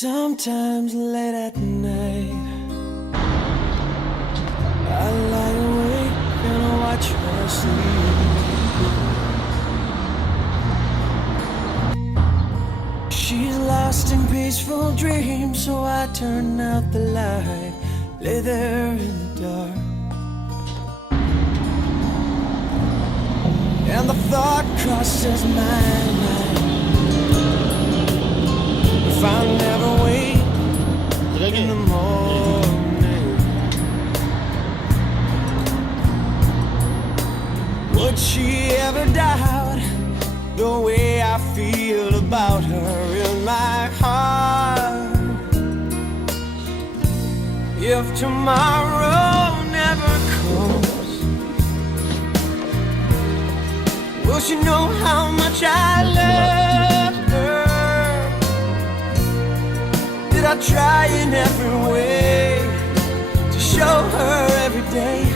Sometimes late at night I lie awake and I watch her sleep. She's lost in peaceful dreams, so I turn out the light, lay there in the dark. And the thought crosses my mind, if I never wake in the morning, would she ever doubt the way I feel about her in my heart? If tomorrow never comes, will she know how much I love her? Did I try in every way to show her every day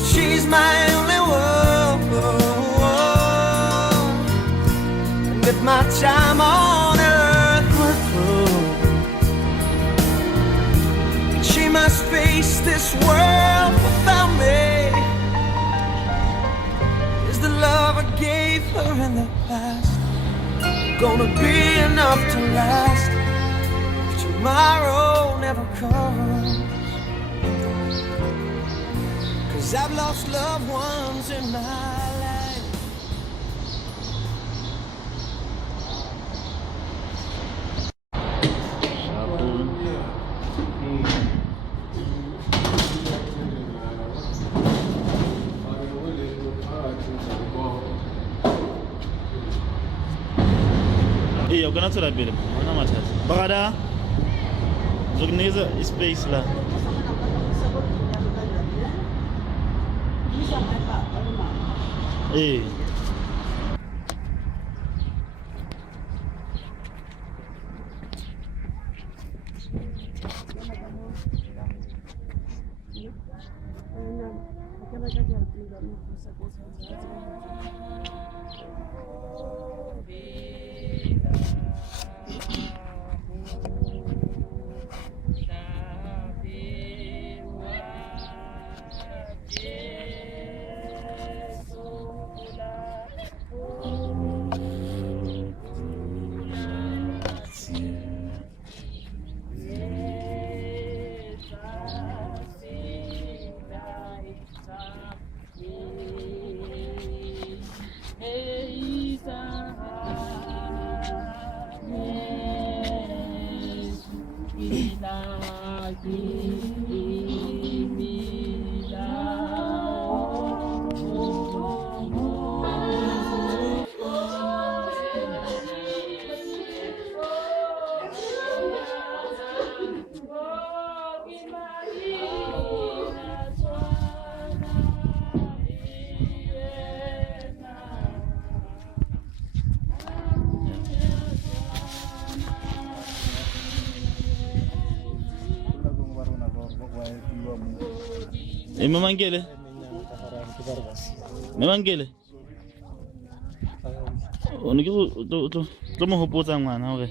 she's my only one? And if my time on earth were through, she must face this world without me, is the love I gave her in the past gonna be enough to last if tomorrow never comes? 'Cause I've lost loved ones in my life. Iya, kena sudah bilang. Mana macam? Bagada. Zogneza space lah. Eh. Memang gele. Memang gele. Oni tu mau hubungan mana, oke?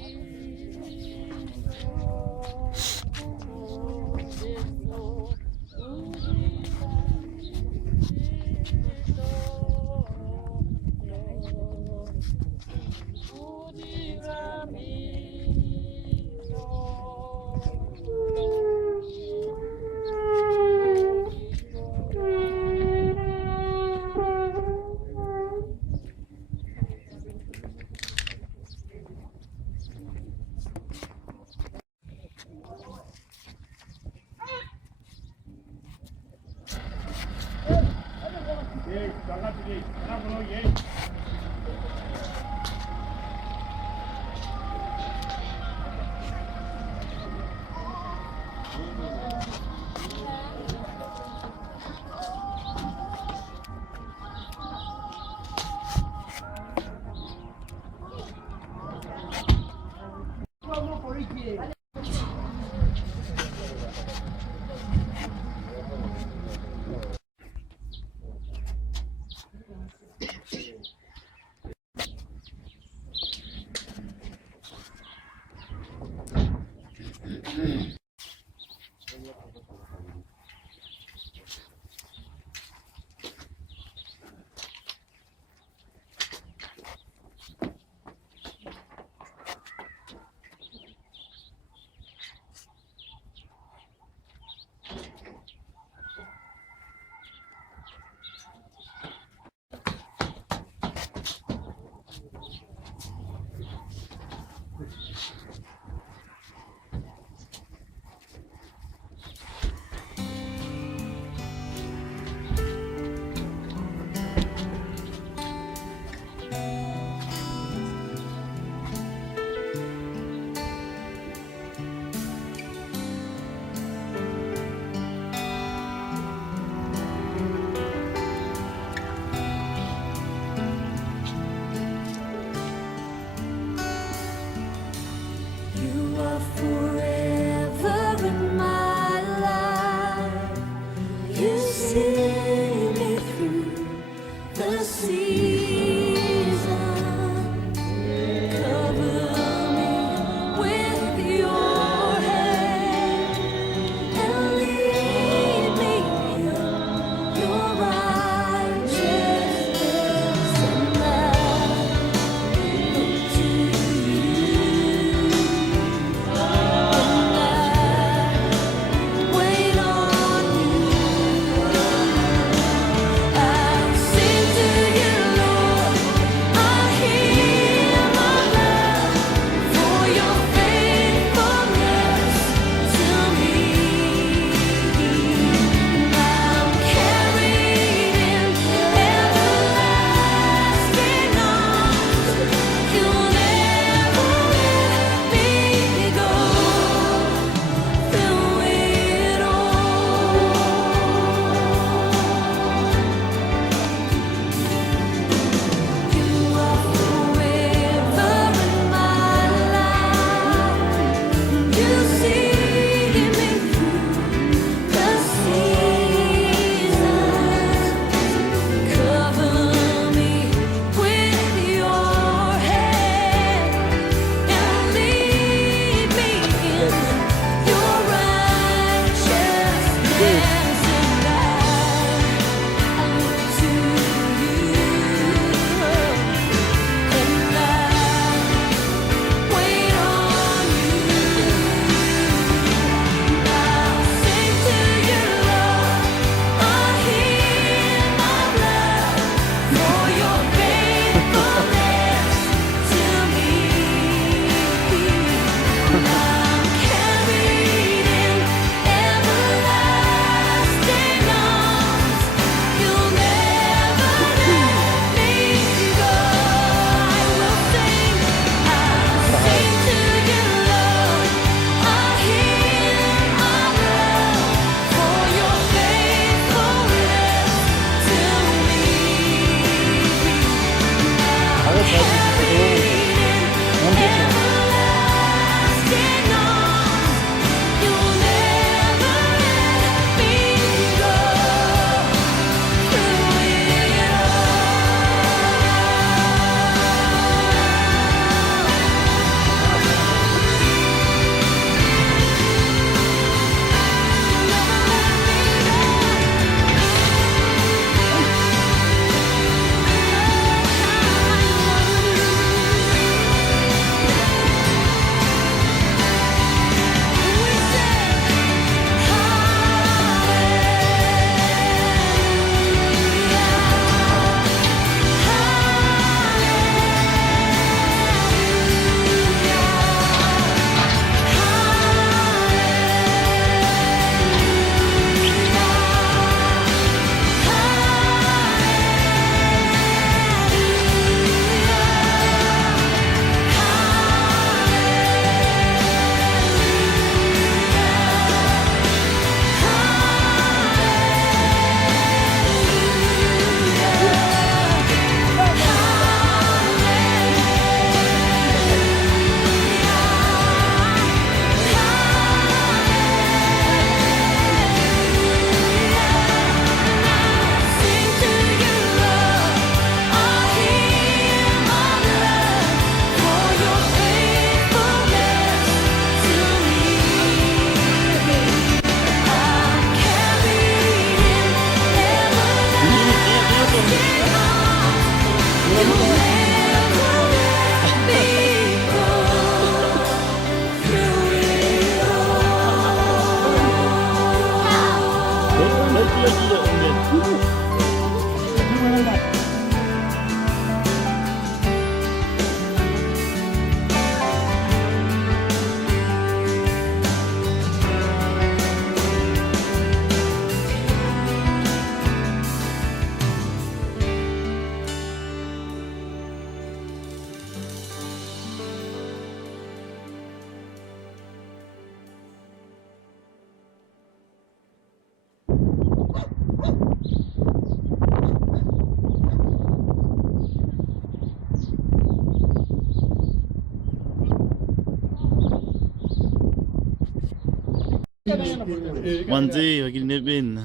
Wanzi wakinebeni.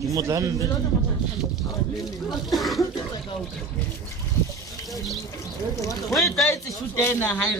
Kimotlambe. Wait, it's shooting a high.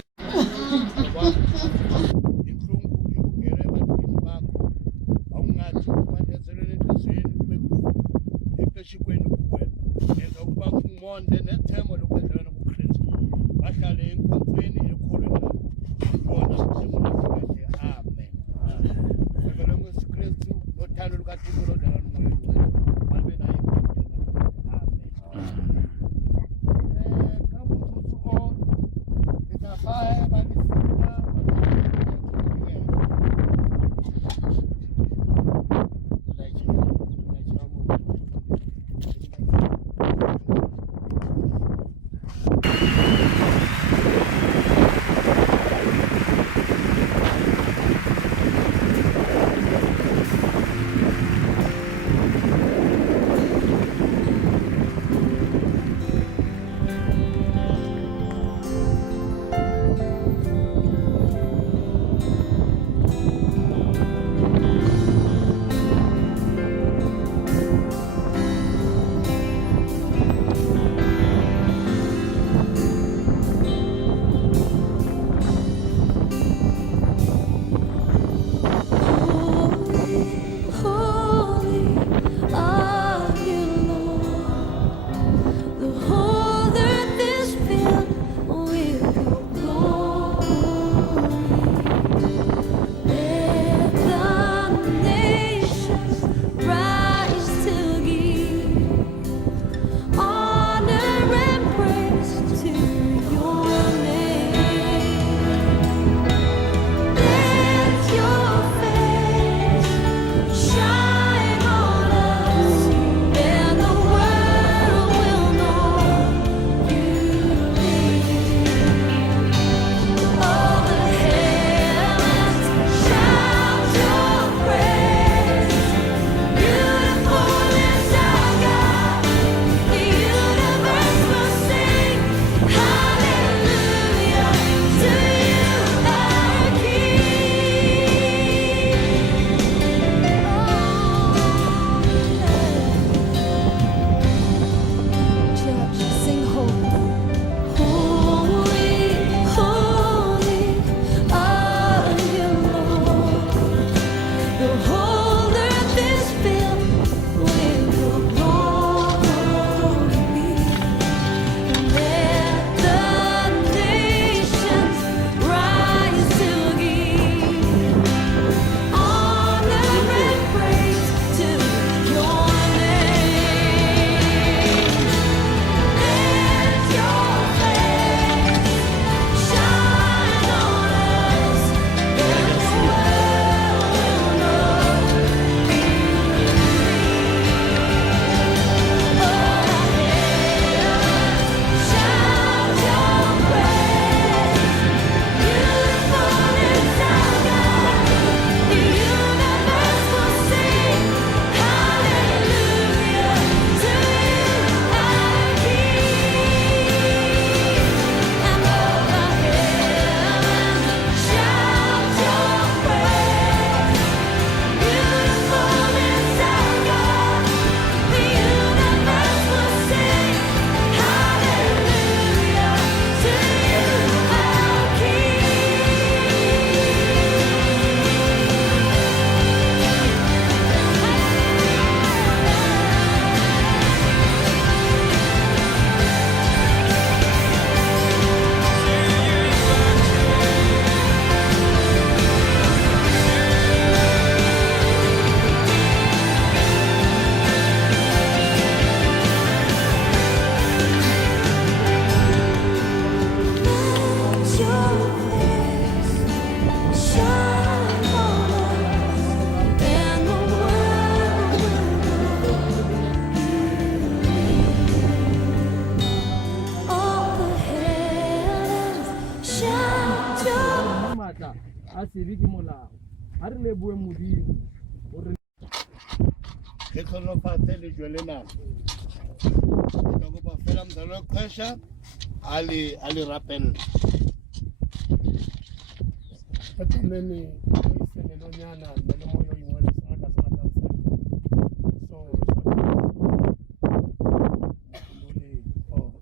a se be ke molao a re leboe modimo gore ke tlhonofatse lejwe lenana ka kopa fela mzalo qhesha ali rapella ekumeni isenelonyana nale moyo ingwele singathi so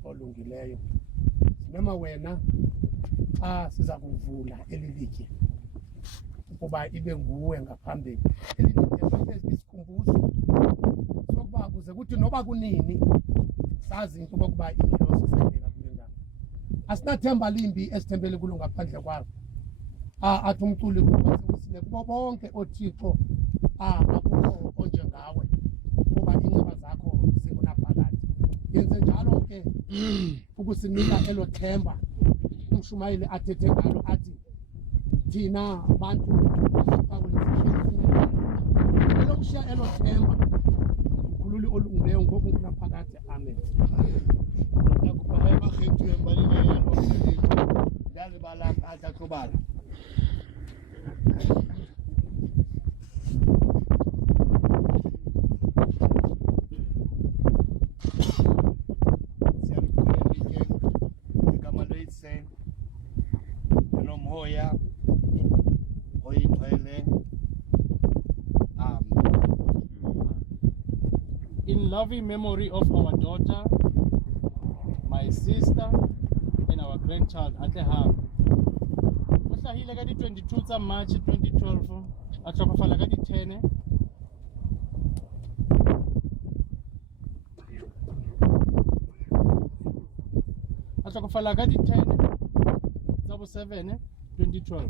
olungileyo noma wena siza kuvula elilitye ukuba ibe nguwe ngaphambili elilitye isikhumbuzo sokuba kuze kuthi noba kunini sazi into yokuba impilo sisebenzela kule ndawo asinathemba limbi esithembele kulo ngaphandle kwalo athi umculi kuba kubo bonke oThixo akukho onjengawe kuba inxiba zakho zingunaphakade yenze njalo ke ukusinika elo themba umshumayeli athethe ngalo athi thina abantu elokushiya elo themba ukhululi olungileyo ngoku ngunaphakade amen nakuba ebakhethiwe balingelo ndalibala atakubala in loving memory of our daughter, my sister, and our grandchild, Atlehab. O hlahile ka di 22 tsa March 2012, a tlhokafala ka di 10. A tlhokafala ka di 10 tsa bo 7 2012.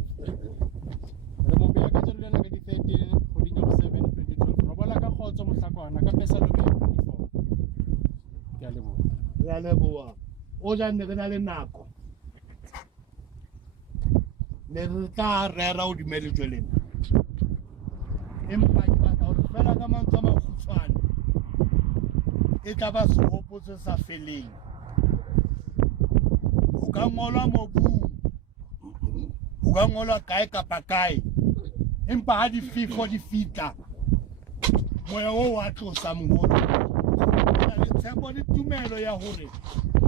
Re mo beya ka tsela ka di 13 kgweding ya bo 7 2012. Re bola ka kgotso mohlakwana ka pesa lo 24. Ke a leboha. Ke a leboha. O ja nne re na le nako. Ne re tla rera o dumele tsweleng. Empa ke batla ho fela ka mantswe a makgutshwane. E tla ba sehopotso sa feleng. O ka ngolwa mobung. O ka ngolwa kae kapa kae. Empa ha di fifo di fitla. Moya o wa tlosa moholo. Le tshepo le tumelo ya hore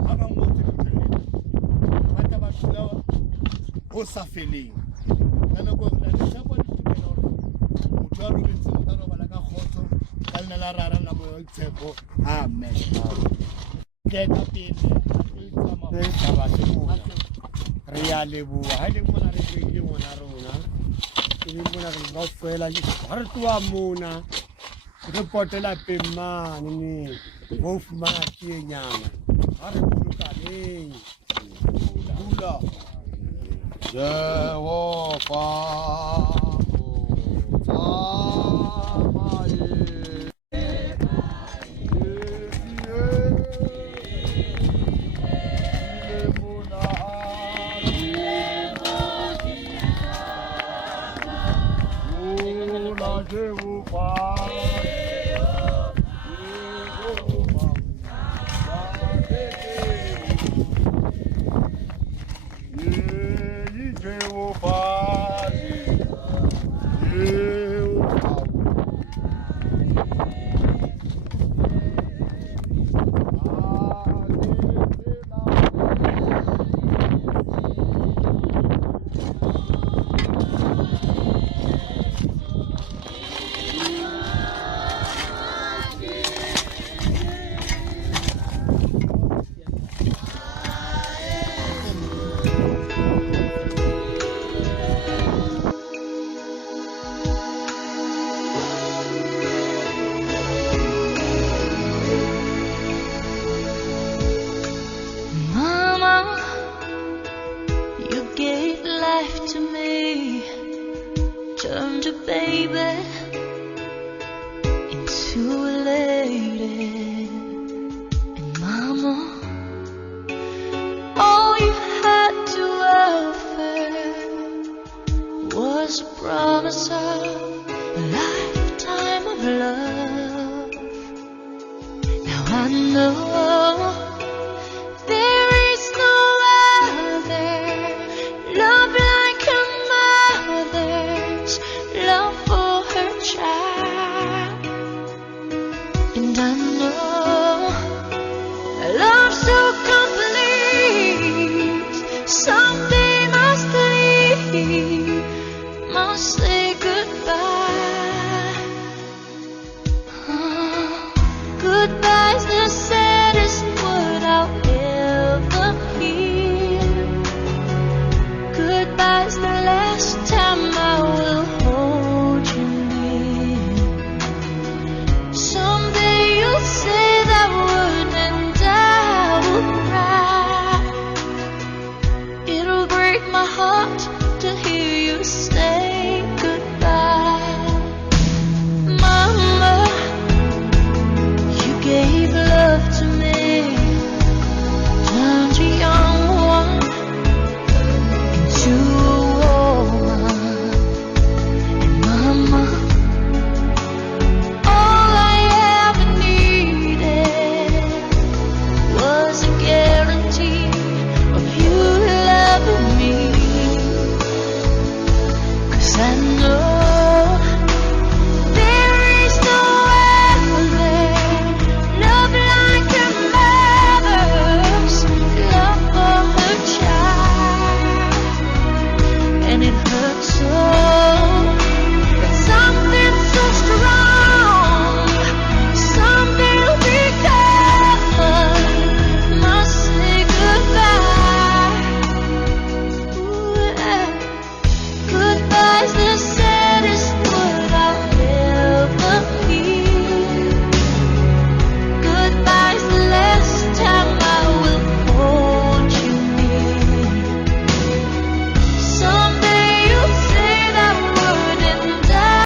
ha ba ngotse tsweleng. Ba tla ba tlula o sa feleng. Ka nako le tshepo le tumelo hore motho a robetse o tla robala ka kgotso ka lena la rara la moya o tshepo. Amen. Ke ka pele re ya leboha ha le mona re tswile ngwana rona ke le mona re ba fela le re tloa mona re potela pemane ne go fumana tienyana ha re bolokaneng bula Jehova turned a baby into a lady. And mama, all you had to offer was a promise of a lifetime of love. Now I know